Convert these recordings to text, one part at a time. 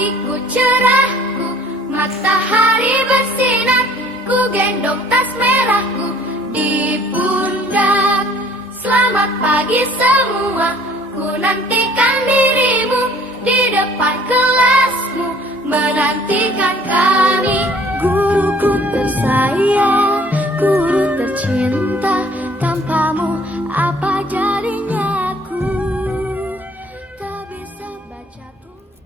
pagiku cerahku, matahari bersinar, ku gendong tas merahku di pundak. Selamat pagi semua, ku nantikan dirimu di depan kelasmu, menantikan kami. Guruku tersayang, guru tercinta, tanpamu apa jadinya aku, tak bisa baca tulis.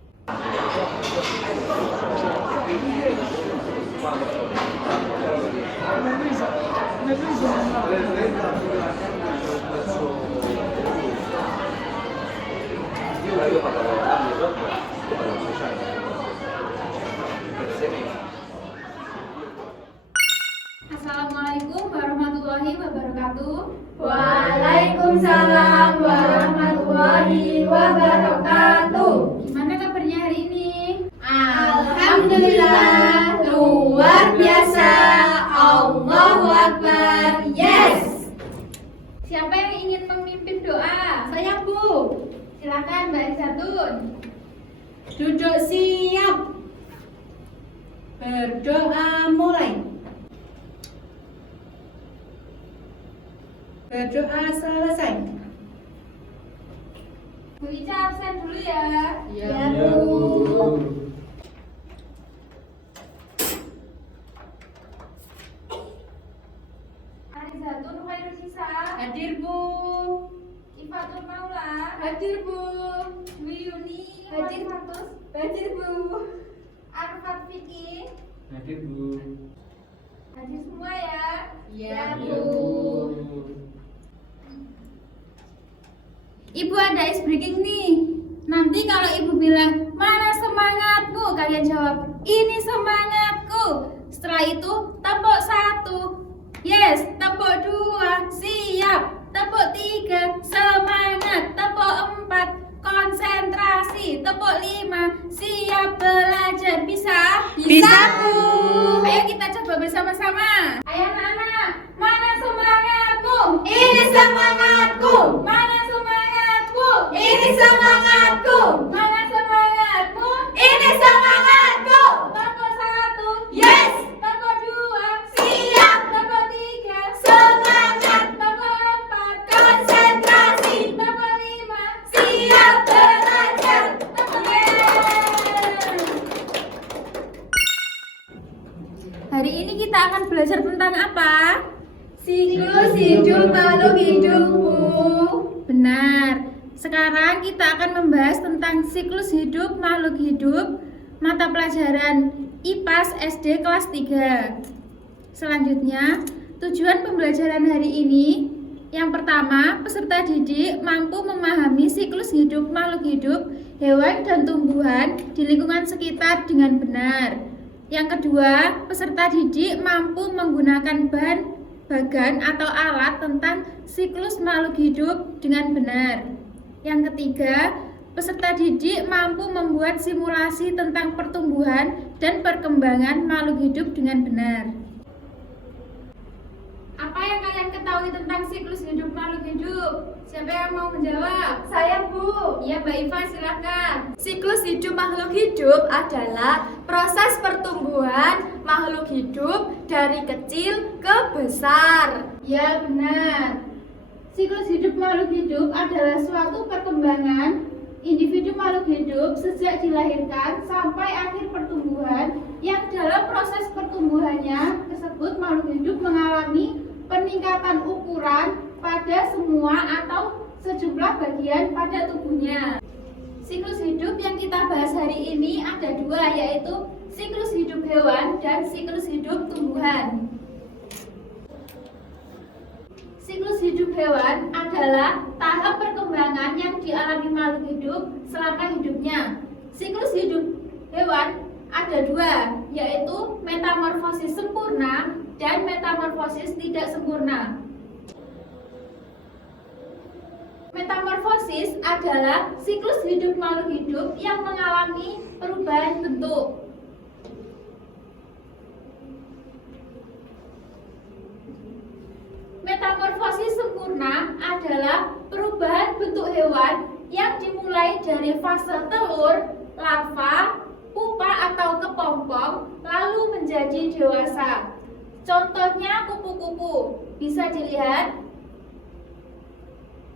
Assalamualaikum warahmatullahi wabarakatuh. Waalaikumsalam warahmatullahi wabarakatuh. Gimana kabarnya hari ini? Alhamdulillah, luar biasa. Allahu Akbar. Yes. Siapa yang ingin memimpin doa? Saya Bu. Silakan Mbak Izatun. Duduk siap. Berdoa mulai. Berdoa selesai. Bu Ica absen dulu ya. Ya, Bu. Arizatun Khairunisa. Hadir, Bu. Ifatul Maula. Hadir, Bu. Dwi Yuni. Hadir. Fatus. Hadir, Bu. Arfat Fikri. Hadir, Bu. Hadir semua ya. Ya, Iya, Bu. Ibu ada ice breaking nih. Nanti kalau ibu bilang, mana semangatmu? Kalian jawab, ini semangatku. Setelah itu, tepuk 1. Yes, tepuk 2. Siap. Tepuk 3. Semangat. Tepuk 4. Konsentrasi. Tepuk 5. Siap belajar. Bisa? Bisa, Bu. Ayo kita coba bersama-sama. Ayo anak-anak, mana semangatmu? Ini semangatku. Mana semangatmu? Ini semangatku. Mana semangatmu? Ini semangatku. Tepuk 1. Yes. Tepuk 2. Siap. Tepuk 3. Semangat. Tepuk 4. Konsentrasi. Tepuk 5. Siap belajar. Hari ini kita akan belajar tentang apa? Siklus hidup makhluk hidup, Bu. Benar. Sekarang kita akan membahas tentang siklus hidup makhluk hidup, mata pelajaran IPAS SD kelas 3. Selanjutnya, tujuan pembelajaran hari ini yang pertama, peserta didik mampu memahami siklus hidup makhluk hidup, hewan dan tumbuhan di lingkungan sekitar dengan benar. Yang kedua, peserta didik mampu menggunakan bagan atau alat tentang siklus makhluk hidup dengan benar. Yang ketiga, peserta didik mampu membuat simulasi tentang pertumbuhan dan perkembangan makhluk hidup dengan benar. Apa yang kalian ketahui tentang siklus hidup makhluk hidup? Siapa yang mau menjawab? Saya, Bu. Iya, Mbak Iva, silakan. Siklus hidup makhluk hidup adalah proses pertumbuhan makhluk hidup dari kecil ke besar. Ya, benar. Siklus hidup makhluk hidup adalah suatu perkembangan individu makhluk hidup sejak dilahirkan sampai akhir pertumbuhan, yang dalam proses pertumbuhannya tersebut makhluk hidup mengalami peningkatan ukuran pada semua atau sejumlah bagian pada tubuhnya. Siklus hidup yang kita bahas hari ini ada dua, yaitu siklus hidup hewan dan siklus hidup tumbuhan. Siklus hidup hewan adalah tahap perkembangan yang dialami makhluk hidup selama hidupnya. Siklus hidup hewan ada dua, yaitu metamorfosis sempurna dan metamorfosis tidak sempurna. Metamorfosis adalah siklus hidup makhluk hidup yang mengalami perubahan bentuk. Metamorfosis sempurna adalah perubahan bentuk hewan yang dimulai dari fase telur, larva, menjadi dewasa. Contohnya kupu-kupu. Bisa dilihat.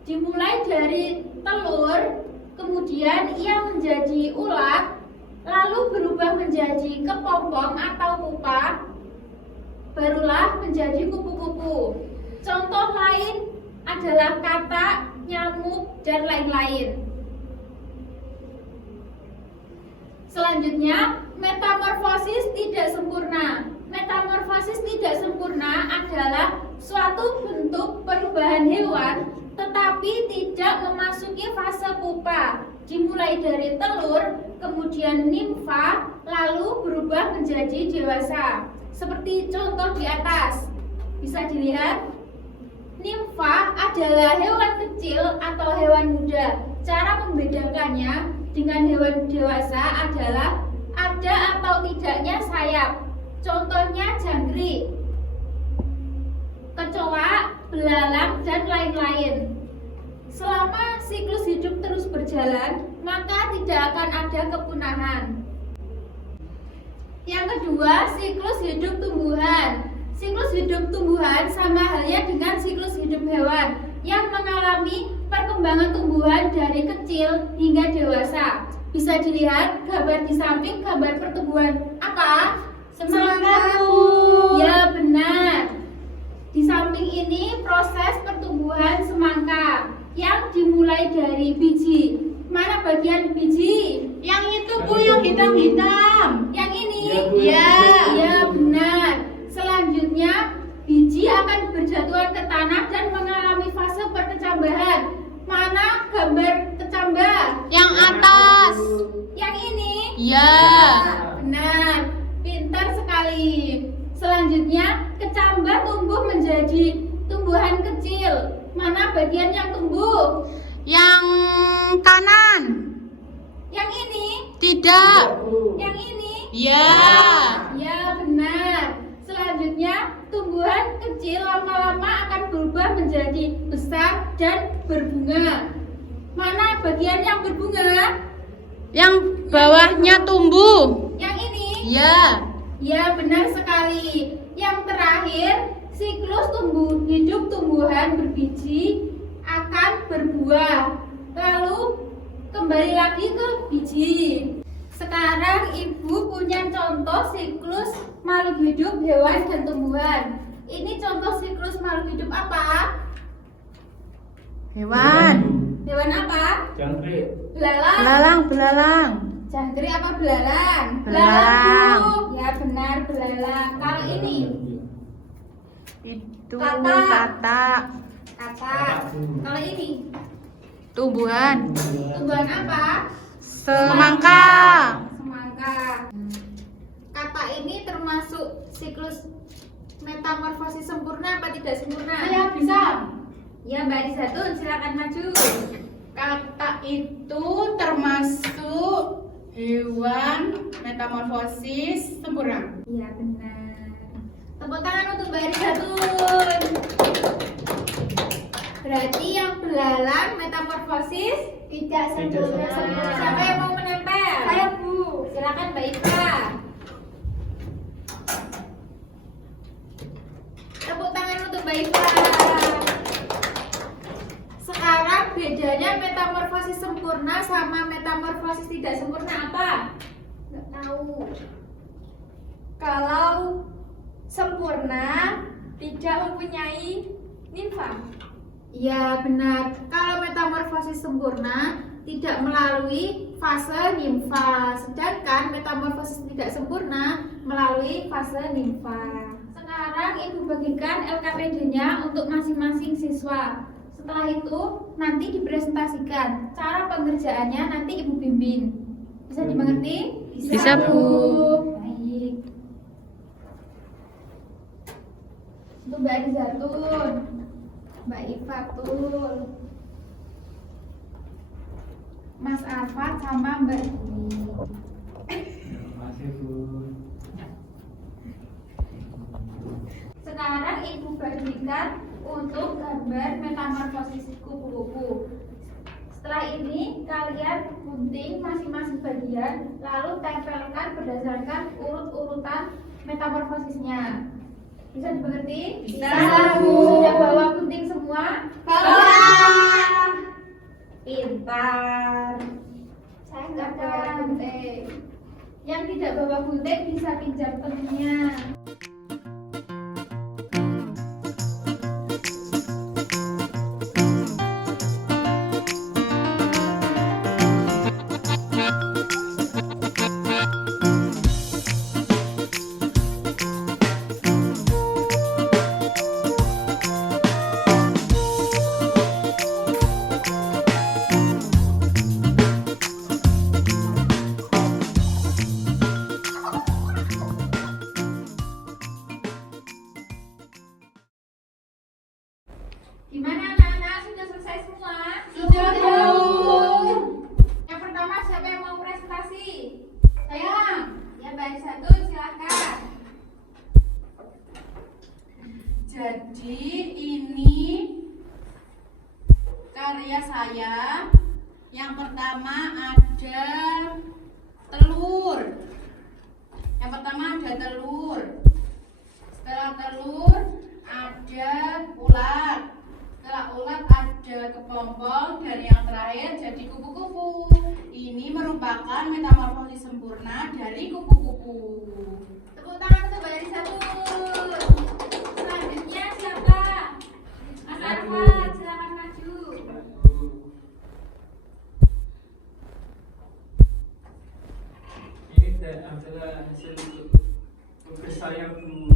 Dimulai dari telur, kemudian ia menjadi ulat, lalu berubah menjadi kepompong atau pupa, barulah menjadi kupu-kupu. Contoh lain adalah katak, nyamuk, dan lain-lain. Selanjutnya, metamorfosis tidak sempurna. Metamorfosis tidak sempurna adalah suatu bentuk perubahan hewan tetapi tidak memasuki fase pupa, dimulai dari telur, kemudian nimfa, lalu berubah menjadi dewasa. Seperti contoh di atas, bisa dilihat. Nimfa adalah hewan kecil atau hewan muda. Cara membedakannya dengan hewan dewasa adalah ada atau tidaknya sayap. Contohnya jangkrik, kecoa, belalang, dan lain-lain. Selama siklus hidup terus berjalan, maka tidak akan ada kepunahan. Yang kedua, siklus hidup tumbuhan. Siklus hidup tumbuhan sama halnya dengan siklus hidup hewan yang mengalami perkembangan tumbuhan dari kecil hingga dewasa. Bisa dilihat gambar di samping gambar pertumbuhan apa? Semangka, Bu. Ya, benar. Di samping ini proses pertumbuhan semangka yang dimulai dari biji. Mana bagian biji? Yang itu Bu, yang hitam-hitam. Yang ini? Ya. Ya, benar. Selanjutnya, biji akan berjatuhan ke tanah dan mengalami fase perkecambahan. Mana gambar kecambah? Yang atas. Yang ini? Ya. Benar. Pintar sekali. Selanjutnya, kecambah tumbuh menjadi tumbuhan kecil. Mana bagian yang tumbuh? Yang kanan. Yang ini? Tidak. Yang ini? Ya. Ya, benar. Selanjutnya, tumbuhan kecil lama-lama akan berubah menjadi besar dan berbunga. Mana bagian yang berbunga? Yang bawahnya tumbuh. Yang ini? Ya. Ya, benar sekali. Yang terakhir, siklus hidup tumbuhan berbiji akan berbuah, lalu kembali lagi ke biji. Sekarang Ibu punya contoh siklus makhluk hidup hewan dan tumbuhan. Ini contoh siklus makhluk hidup apa? Hewan. Hewan apa? Jangkrik. Belalang. Belalang. Jangkrik apa belalang? Belalang. Bu. Ya, benar, belalang. Kalau ini Itu Katak. katak. katak. Kalau ini Tumbuhan. tumbuhan apa? Semangka. Semangka. Kata ini termasuk siklus metamorfosis sempurna apa tidak sempurna? Saya bisa. Ya, Mbak Rizatun, silakan maju. Katak itu termasuk hewan metamorfosis sempurna. Iya, benar. Tepuk tangan untuk Mbak Rizatun. Berarti yang belalang metamorfosis Tidak sempurna. Siapa yang mau menempel? Saya, Bu. Silakan Mbak Ika. Tepuk tangan untuk Mbak Ika. Sekarang bedanya metamorfosis sempurna sama metamorfosis tidak sempurna apa? Nggak tahu. Kalau sempurna tidak mempunyai nimfa. Ya, benar. Kalau metamorfosis sempurna tidak melalui fase nimfa, sedangkan metamorfosis tidak sempurna melalui fase nimfa. Sekarang Ibu bagikan LKPD-nya untuk masing-masing siswa. Setelah itu nanti dipresentasikan. Cara pengerjaannya nanti Ibu bimbing. Bisa dimengerti? Bisa, Bu. Baik. Untuk Mbak Rizatun, Mbak Ifatul, Mas Arfat sama Mbak Dwi. Masih, Bu. Sekarang Ibu bagikan untuk gambar metamorfosis kupu-kupu. Setelah ini kalian gunting masing-masing bagian, lalu tempelkan berdasarkan urut-urutan metamorfosisnya. Bisa dimengerti? Bisa, Bu. Sudah bawa gunting semua? Pintar. Saya nggak bawa gunting. Yang tidak bawa gunting bisa pinjam temennya. Gimana anak-anak, sudah selesai semua? Sudah, Bu. Yang pertama siapa yang mau presentasi? Sayang. Ya, Mbak Satu, silakan. Jadi ini karya saya. Yang pertama ada telur. Yang pertama ada telur. Setelah telur ada ulat. Setelah ulat ada kepompong dan yang terakhir jadi kupu-kupu. Ini merupakan metamorfosis sempurna dari kupu-kupu. Tepuk tangan untuk Mbak Satu. Selanjutnya siapa? Mas Arfan, silakan maju. Ini adalah hasil tugas saya, Bu.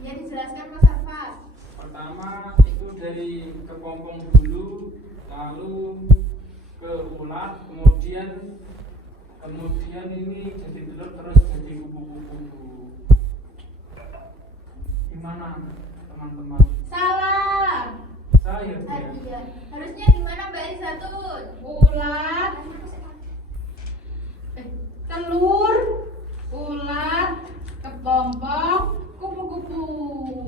Ya, dijelaskan Mas Arfan. Pertama itu dari kepompong dulu, lalu ke ulat, kemudian ini jadi telur terus jadi kupu-kupu. Gimana teman-teman? Salah. Saya Bu, ya. Iya. Harusnya gimana Mbak Satu? Ulat, telur, ulat, kepompong, kupu-kupu.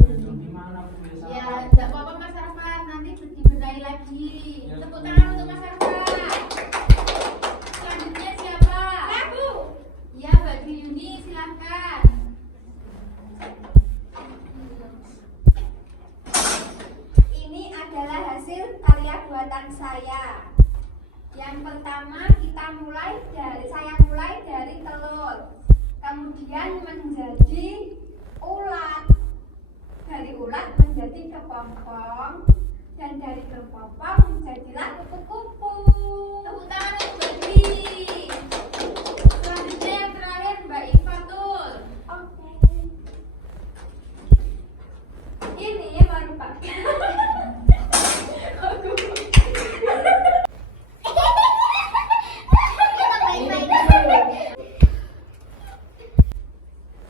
Itu gimana Bu? Ya, tidak apa-apa Mas Arfan, nanti dibenahi lagi. Ya, Tepuk Bu. tangan untuk Mas Arfan. Selanjutnya siapa? Aku. Ya, Mbak Yuni, silakan. Ini adalah hasil karya buatan saya. Yang pertama saya mulai dari telur, kemudian menjadi ulat, dari ulat menjadi kepompong, dan dari kepompong menjadilah kupu-kupu. Tepuk tangan untuk Mbak Dwi. Selanjutnya yang terakhir Mbak Ifatul. Oke. Ini merupakan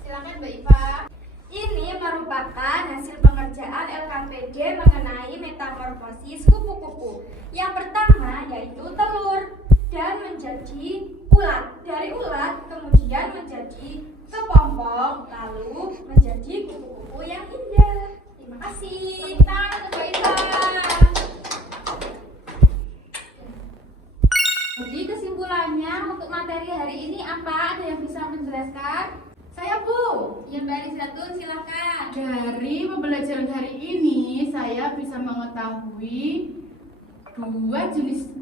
Silakan Mbak Ifa. Ini merupakan hasil pengerjaan LKPD mengenai metamorfosis kupu-kupu. Yang pertama yaitu telur dan menjadi ulat. Dari ulat kemudian menjadi kepompong, lalu menjadi kupu-kupu yang indah. Terima kasih. Tepuk tangan untuk Mbak Ifa. Jadi kesimpulannya untuk materi hari ini apa? Ada yang bisa menjelaskan? Saya, Bu. Ya, Mbak Satu, silakan. Dari pembelajaran hari ini saya bisa mengetahui dua jenis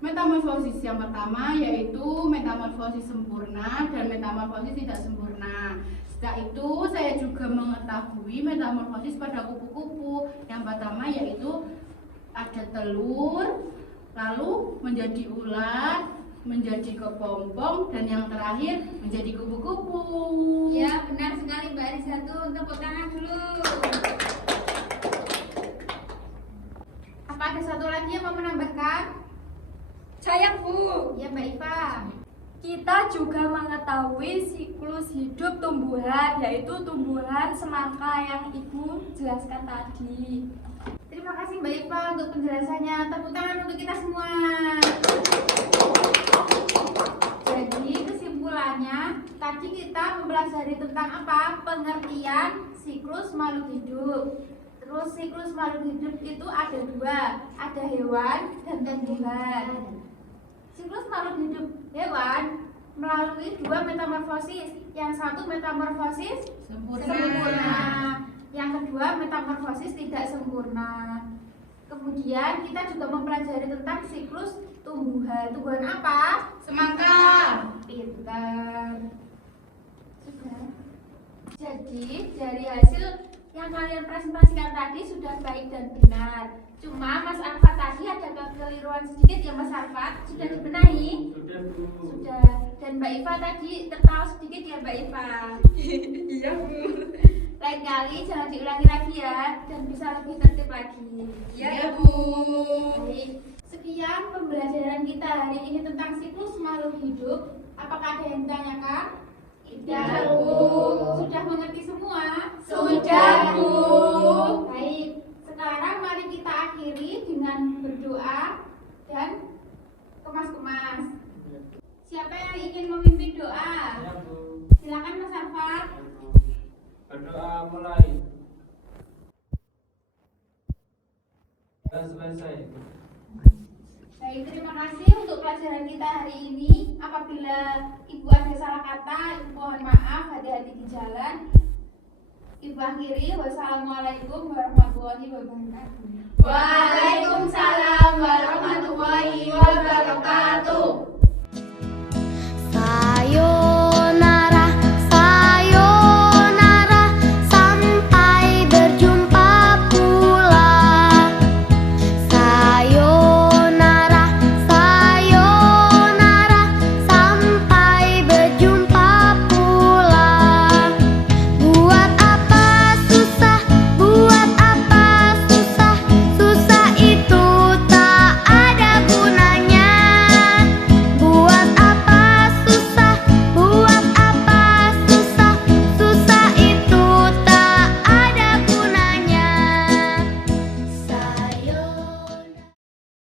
metamorfosis. Yang pertama yaitu metamorfosis sempurna dan metamorfosis tidak sempurna. Setelah itu saya juga mengetahui metamorfosis pada kupu-kupu. Yang pertama yaitu ada telur, lalu menjadi ulat, menjadi kepompong, dan yang terakhir menjadi kupu-kupu. Ya, benar sekali Mbak Satu. Tepuk tangan dulu. Apa ada satu lagi yang mau menambahkan? Saya Bu. Ya, Mbak Ifa. Kita juga mengetahui siklus hidup tumbuhan, yaitu tumbuhan semangka yang Ibu jelaskan tadi. Terima kasih Mbak Ifa untuk penjelasannya. Tepuk tangan untuk kita semua. Jadi kesimpulannya, tadi kita mempelajari tentang apa? Pengertian siklus makhluk hidup. Terus siklus makhluk hidup itu ada dua, ada hewan dan tumbuhan. Siklus makhluk hidup hewan melalui 2 metamorfosis. Yang satu metamorfosis sempurna. Yang kedua metamorfosis tidak sempurna. Kemudian kita juga mempelajari tentang siklus tumbuhan. Tumbuhan apa? Semangka. Pintar. Sudah. Jadi dari hasil yang kalian presentasikan tadi sudah baik dan benar. Cuma Mas Arfat tadi ada kekeliruan sedikit ya Mas Arfat. Sudah dibenahi? Sudah, Bu. Sudah. Dan Mbak Iva tadi tertawa sedikit ya Mbak Iva. Iya, Bu. Lain kali jangan diulangi lagi ya, dan bisa lebih tertib lagi. Iya, Bu. Baik. Sekian pembelajaran kita hari ini tentang siklus makhluk hidup. Apakah ada yang ditanyakan? Tidak, Bu. Bu. Sudah mengerti semua? Sudah, Bu. Baik. Sekarang mari kita akhiri dengan berdoa dan kemas-kemas. Siapa yang ingin memimpin doa? Ya, Bu. Silakan Mas Arfat. Ya, Bu. Berdoa mulai. Dan selesai. Baik, terima kasih untuk pelajaran kita hari ini. Apabila Ibu ada salah kata, Ibu mohon maaf, hati-hati di jalan. Ibu akhiri, wassalamualaikum warahmatullahi wabarakatuh. Waalaikumsalam warahmatullahi wabarakatuh.